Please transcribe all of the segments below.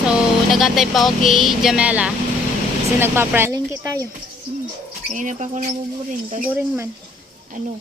So, nagantay pa ako kay Jamela. Kasi nagpa-prank. Alingki tayo. Kaya na pa ako nabuburing. Boring man. Ano?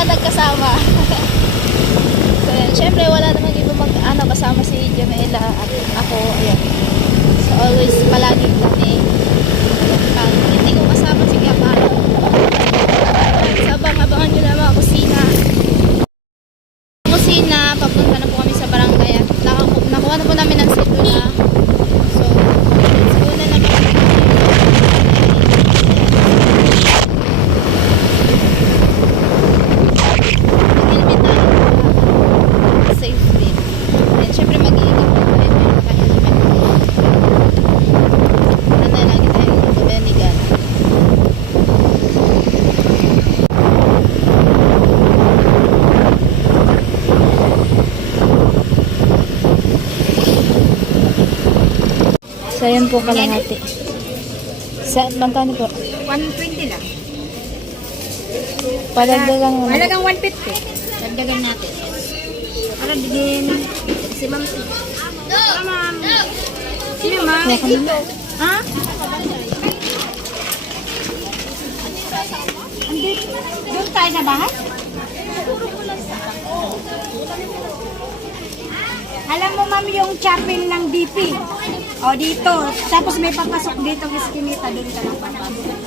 Nagkasama. So, yan. Siyempre, wala namang iba kasama si Jamela at ako. Ayan. So, always palagi kami. Pag hindi ko kasama si Kaparo. So, abangan nyo na mga kusina. Kusina, papunta na po kami sa barangay at nakuha na po namin ang sidula. So, let's go na naman. So, ayan po kalahati. Sa magkano po? 120 lang. Palagdagan mo. Halagang 150. Dagdagan natin. Para din si Ma'am Si. Ma'am. Sino Ma'am? Ha? Doon tayo sa bahay? Alam mo ma'am yung chapel ng DP. O dito. Tapos may papasok dito ng eskinita. Doon ka lang papasok.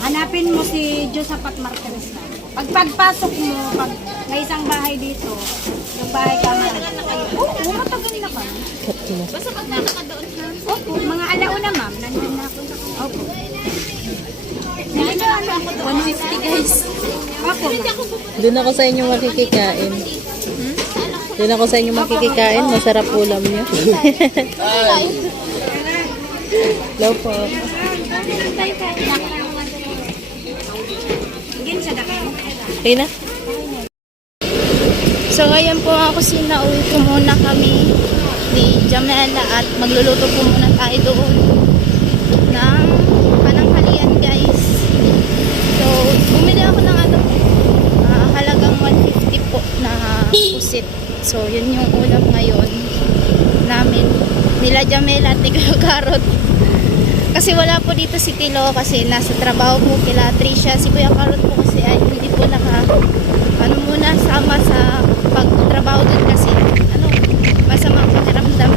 Hanapin mo si Josapat Martinez na. Pagpasok mo, pag may isang bahay dito, yung bahay ka man. Oo, matagal na kami. Basta pagpunta ka doon na. Opo, mga alauna ma'am. Nandun na ako. Opo. Nandun na ako doon. 150 guys. Opo ma'am. Doon ako sa inyo makikikain. Doon ako sa inyo makikikain. Masarap ulam niyo. Hello po. Okay na? So, ayan po ang kusina. Uwi po muna kami ni Jamela at magluluto po muna tayo doon ng pananghalian guys. So, bumili ako ng halagang 150 po na pusit. So, yun yung ulam ngayon namin. Nila Jamela at ni Karot. Kasi wala po dito si Tilo kasi nasa trabaho po kila Tricia. Si Kuya Karot po kasi ay hindi po muna sama sa pagtrabaho din kasi masama po naramdam.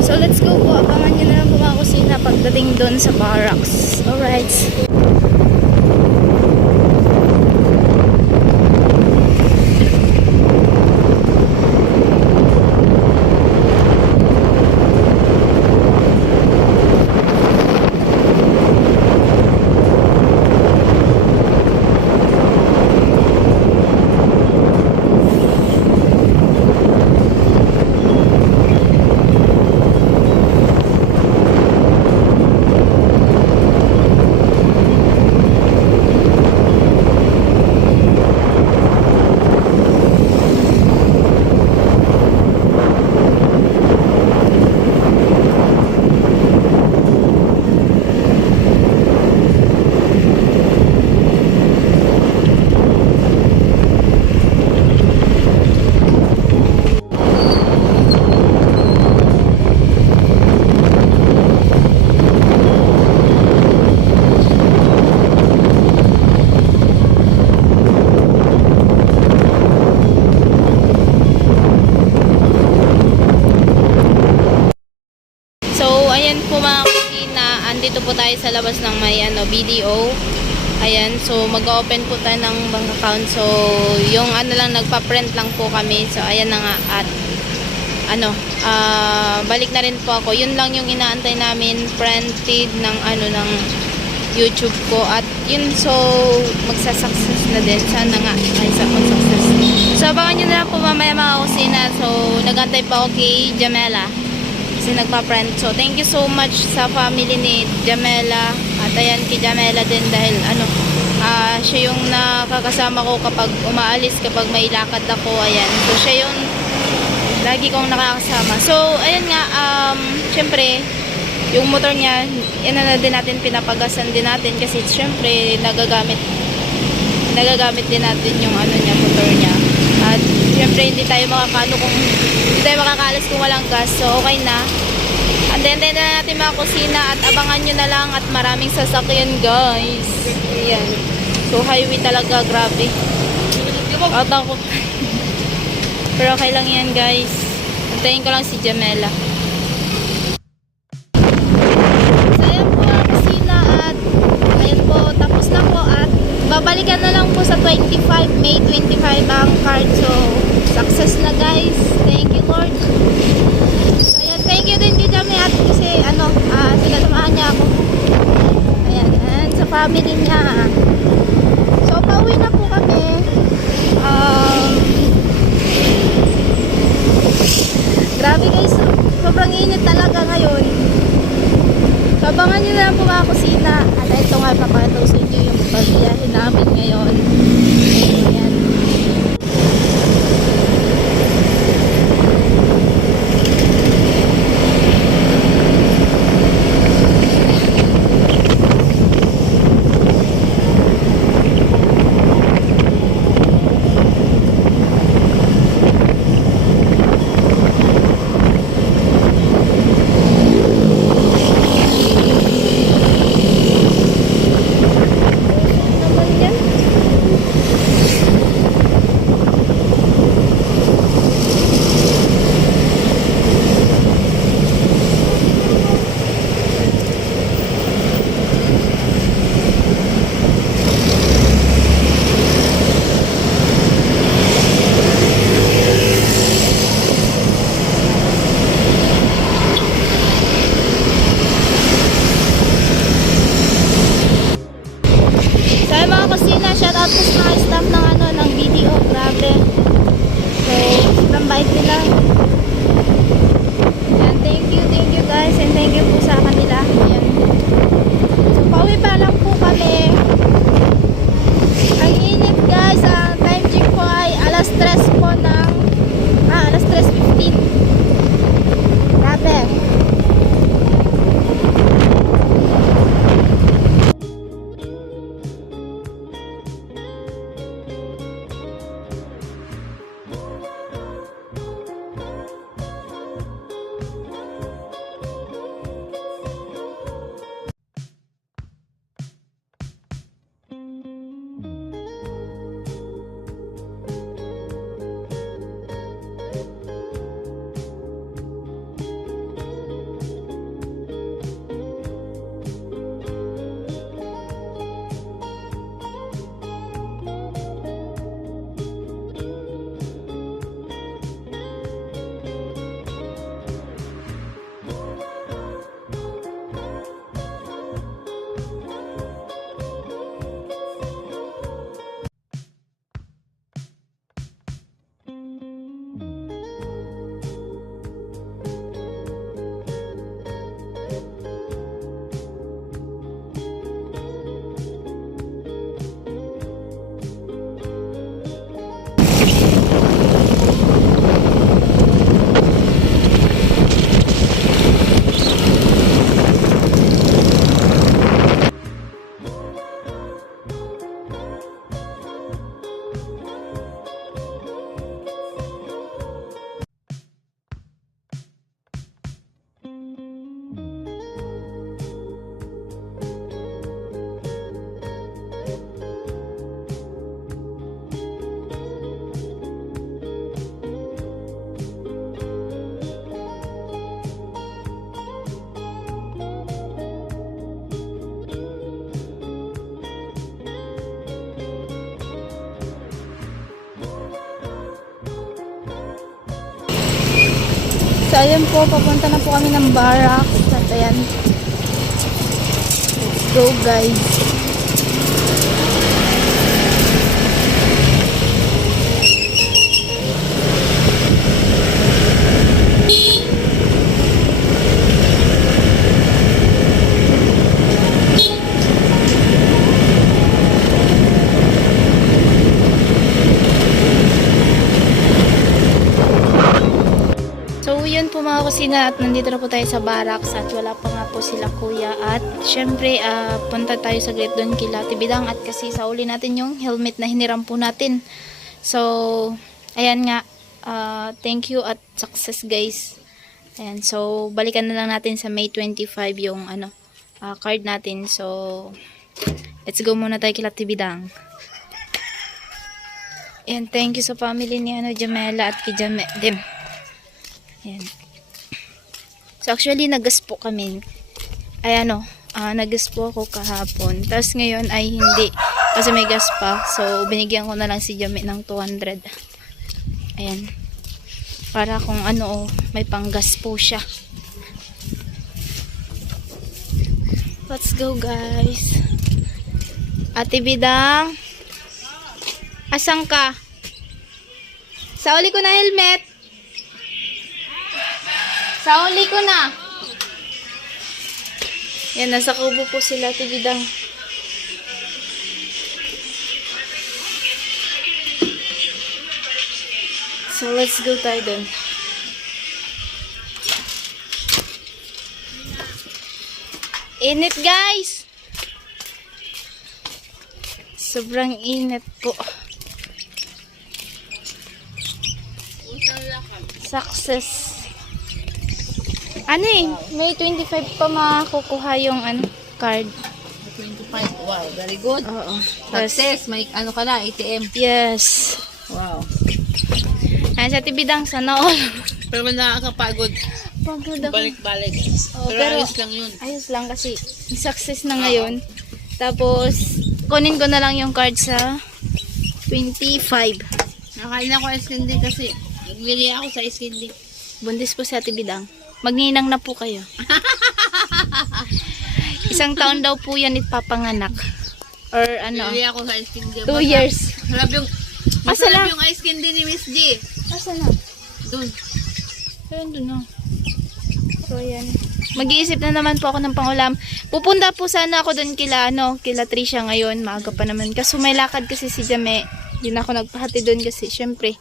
So let's go po. Abangan nyo na lang po mga kusina pagdating doon sa barracks. Alright. Andito po tayo sa labas ng may BDO. Ayan, so mag-open po tayo ng bank account. So yung lang nagpa-print lang po kami. So ayan na nga at balik na rin po ako. Yun lang yung inaantay namin, printed ng ng YouTube ko at yun, so magsa-success na din. Sana nga ay mag-success. So abangan nyo na lang po mamaya mga kusina. So nagantay pa ako kay Jamela. kasi nagpa-friend. So, thank you so much sa family ni Jamela. At ayan, kay Jamela din dahil siya yung nakakasama ko kapag umaalis, kapag may lakad ako. Ayan. So, siya yung lagi kong nakakasama. So, ayan nga, syempre, yung motor niya, yan na din natin, pinapagasan din natin kasi syempre, nagagamit din natin yung niya, motor niya. At syempre, hindi tayo makakaalis kung walang gas. So, okay na. Antayin na natin mga kusina at abangan nyo na lang at maraming sasakyan, guys. Ayan. So, highway talaga, grabe. Out ako. Pero okay lang yan, guys. Antayin ko lang si Jamela. So, ayan po ang kusina at ayan po, tapos na po at babalikan na lang po sa 25, May 25 ang card. So, success na, guys. Thank you, Lord. So, ayan, thank you din kay Jamie at kasi sinasamahan niya ako. Ayan, and sa family niya. So, pauwi na po kami. Grabe, guys. Sobrang init talaga ngayon. So, abangan nyo na lang po mga kusina. At ito nga, papakita ko sa inyo yung pagbiyahe namin ngayon. Ayan. Naman yan. So, yung mga kusina, shoutout po sa mga staff ng BDO. Grabe. So, sobrang bait nila. And thank you guys. And thank you po sa kanila. Ayan. So, pauwi pa lang po kami. Ang init, guys. Ang time check po ay alas 3 po ng alas 3:15. Grabe. So, ayan po, papunta na po kami ng barracks. At ayan. Let's go, guys. So, yun po mga kusina at nandito na po tayo sa barracks at wala pa nga po sila kuya. At syempre, punta tayo saglit doon kila Tibidang at kasi sauli natin yung helmet na hiniram po natin. So, ayan nga. Thank you at success guys. Ayan, so balikan na lang natin sa May 25 yung card natin. So, let's go muna tayo kila Tibidang. And thank you sa family ni Jamela at kay Dem. Ayan. So actually nagas po kami. Ay nagas po ako kahapon. Tapos ngayon ay hindi. Kasi may gas pa. So binigyan ko na lang si Jame ng 200. Ayan. Para kung may panggas po siya. Let's go guys. Ate Bidang. Asan ka? Sauli ko na helmet. Sauli ko na. Yan, nasa kubo po sila, Tibidang. So, let's go tayo dun. Init, guys! Sobrang init po. Success. May 25 pa makukuha yung card. 25. Wow, very good. Oo. Success. May ka na, ATM. Yes. Wow. Ayan sa Tibidang, sana all. Pero nakakapagod. Pagod ako. Balik-balik. Oo, pero ayos lang yun. Ayos lang kasi success na ngayon. Tapos, kunin ko na lang yung card sa 25. Nakain ako ice candy kasi naglili ako sa ice candy. Buntis po si Ate Bidang. Magninang na po kayo. 1 taon daw po yan ipapanganak. Or Naglili ako sa ice candy. 2 years. Masarap yung ice candy ni Miss G. Asa na? Doon. Ayun, doon na. So, ayan. Mag-iisip na naman po ako ng pangulam. Pupunta po sana ako doon kila Tricia ngayon. Maaga pa naman. Kaso may lakad kasi si Jame. Hindi na ako nagpahati doon kasi syempre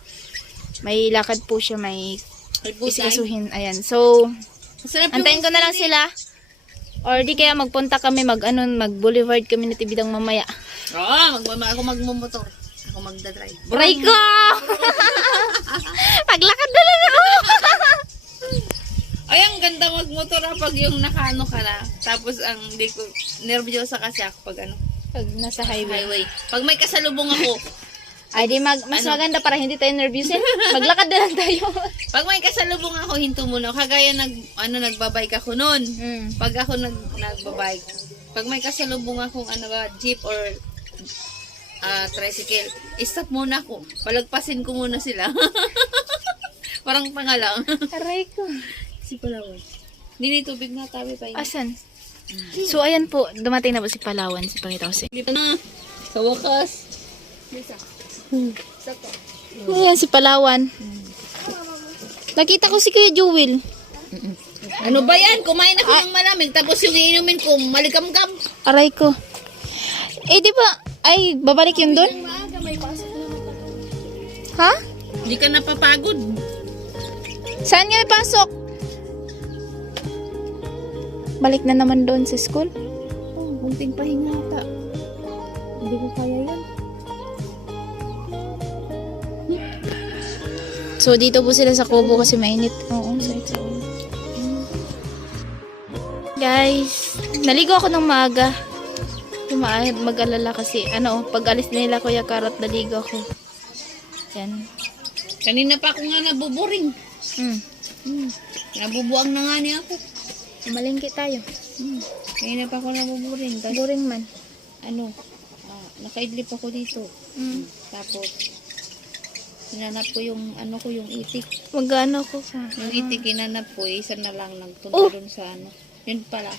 may lakad po siya. May isikasuhin. Ayan. So, antayin ko na lang sila. Or di kaya magpunta kami mag-boulevard kami na Tibidang mamaya. Oo, ako magmumotor. Ako magdadrive. Bray ko! Paglakad na lang ako! Ay, ang ganda magmotor pag yung nakano ka na. Tapos ang di ko nervyosa kasi ako pag Pag nasa highway. Pag may kasalubong ako, Ay, di mas maganda para hindi tayo nervyusin. Maglakad na lang tayo. pag may kasalubong ako, hinto muna. Kagaya nagbabike ako noon. Pag ako nagbabike, pag may kasalubong akong jeep or tricycle, stop muna ako. Palagpasin ko muna sila. Parang pangalang. Aray ko. Si Palawan. Hindi tubig na tabi pa yun. Asan? So, ayan po. Dumating na po si Palawan. Pakita ko Dito na. Sa wakas. Ayan si Palawan. Nakita ko si Kuya Jewel. Ano ba yan? Kumain ako ng malamig. Tapos yung iinumin ko, malikam-kam. Aray ko. Di ba? Ay, babalik yun doon? Ha? Hindi ka napapagod. Saan nga may pasok? Balik na naman doon sa school. Kunting pahinga ata. Hindi ko kaya yan. So, dito po sila sa kubo kasi mainit. Oo, guys, naligo ako ng maaga. Mag-alala kasi, pag alis nila Kuya Karot, naligo ako. Yan. Kanina pa ako nga nabuboring. Nabubuang na nga niya ako. Malingki tayo. Kanina pa ako nabuboring. Boring man. Nakaidlip ako dito. Tapos, sinanap ko yung yung itik. Mag-ano ko. Yung itik kinanap ko, isa na lang nagpunta dun sa Yun pala.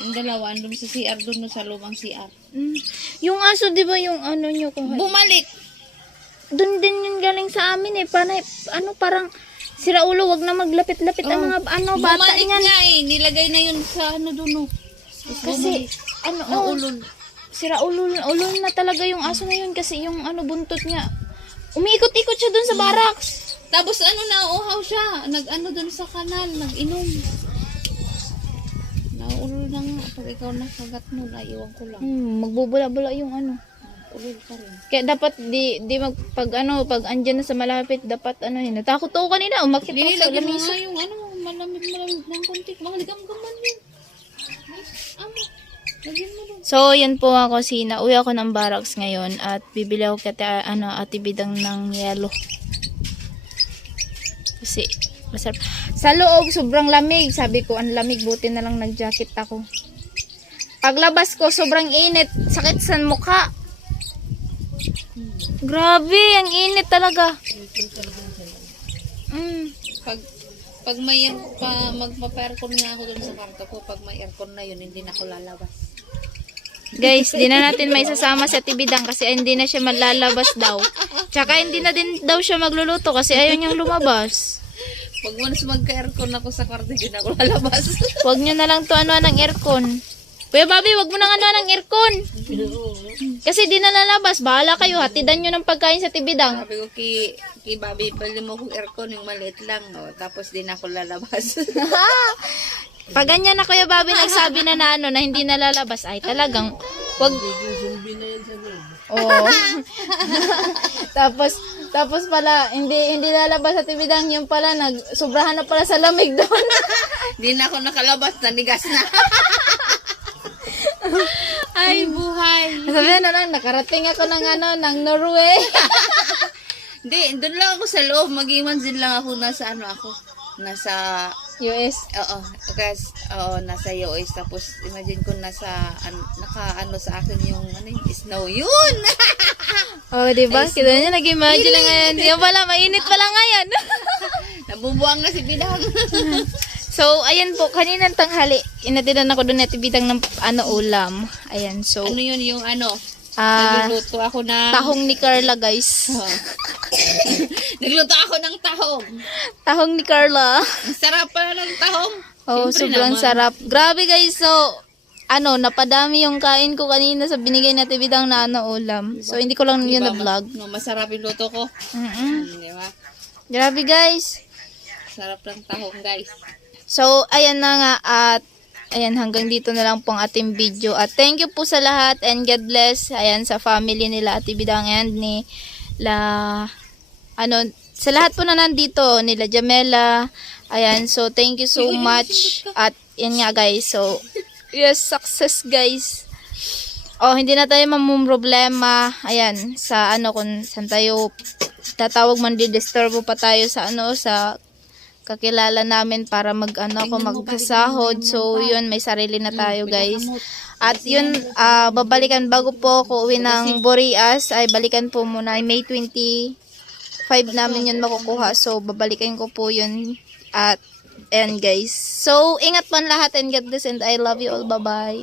Yung dalawa, andun sa CR, dun sa lumang CR. Yung aso, di ba yung nyo kung... Bumalik! Doon din yung galing sa amin eh. Parang sira ulo, wag na maglapit-lapit ang mga bata Bumalik niyan. nga eh. Nilagay na yun sa dun. Kasi, ulol. sira ulo na talaga yung aso na yun kasi yung buntot niya. Umiikot-ikot siya dun sa barracks. Tapos ano, nauuhaw siya. Nag-ano dun sa kanal, nag-inom. Nauulol na nga. Pag ikaw nakagat mo, naiwan ko lang. Magbubula-bula yung ano. Ulol ka rin. Kaya dapat di pag andyan na sa malapit, dapat natakot ako kanina, umakit ako sa Lagyan mo lamisa. nga yung ano, malamig ng konti. Mga ligam-gaman yun. Amo, lagyan mo dun. So, yan po ako, uwi ako ng barracks ngayon at bibili ako kaya Ate Bidang ng yelo. Kasi masarap. Sa loob, sobrang lamig. Sabi ko, ang lamig, buti na lang nag-jacket ako. Paglabas ko, sobrang init. Sakit sa mukha. Grabe, ang init talaga. Pag may magpa-aircon nga ako dun sa kwarto ko, pag may aircon na yun, hindi na ako lalabas. Guys, di na natin may sasama sa Tibidang kasi hindi na siya malalabas daw. Tsaka hindi na din daw siya magluluto kasi ayaw niyang lumabas. Pag once magka-aircon ako sa kwarto, hindi na ako lalabas. Huwag niyo na lang tuan-tuan ng aircon. Kuya Bobby, wag mo nang ano ng aircon. Kasi di na lalabas. Bahala kayo, hatidan nyo ng pagkain sa Tibidang. Sabi ko, kay Bobby, bali mo kong aircon, yung maliit lang. O, tapos di na ako lalabas. Pag ganyan na Kuya Bobby nagsabi na na hindi na lalabas, ay talagang wag. Oh. tapos pala hindi lalabas sa Tibidang, yung pala sobrahan na pala sa lamig doon. Di na ako nakalabas, nanigas na. Ay, buhay. Sabi na lang, nakarating ako ng Norway. Hindi, doon lang ako sa loob. Mag-iwan din lang ako nasa nasa US. nasa US. Tapos imagine ko nasa naka sa akin yung snow yun. Oh, di ba? Kita niyo nag-imagine na ngayon. Yung pala mainit pala ngayon. Nabubuang na si Bidang. So, ayan po, kaninang tanghali, inatidan ako doon at ibidang ng ulam. Ayan, so, Ano yun yung nagluluto ako ng tahong ni Carla, guys. Nagluto ako ng tahong. Tahong ni Carla. Ang sarap pa ng tahong. Oh, Siyempre sobrang naman. sarap. Grabe, guys. So, napadami yung kain ko kanina sa binigay na tibidang na ulam. So, hindi ko lang yun na-vlog. No, masarap yung luto ko. Di ba? Grabe, guys. Sarap ng tahong, guys. So, ayan na nga at ayan, hanggang dito na lang po ang ating video. At thank you po sa lahat and God bless. Ayan, sa family nila Ate Bidang and sa lahat po na nandito, nila Jamela. Ayan, so thank you so much. At yan nga guys, so yes, success guys. Oh, hindi na tayo mamumroblema. Ayan, sa kung saan tayo tatawag man, di-disturbo pa tayo sa sa kakilala namin para magsasahod. So, yun, may sarili na tayo, guys. At yun, babalikan, bago po ako uwi ng Borias, ay balikan po muna, ay May 25 namin yun makukuha. So, babalikan ko po yun. At, ayan, guys. So, ingat po lahat and God bless and I love you all. Bye-bye.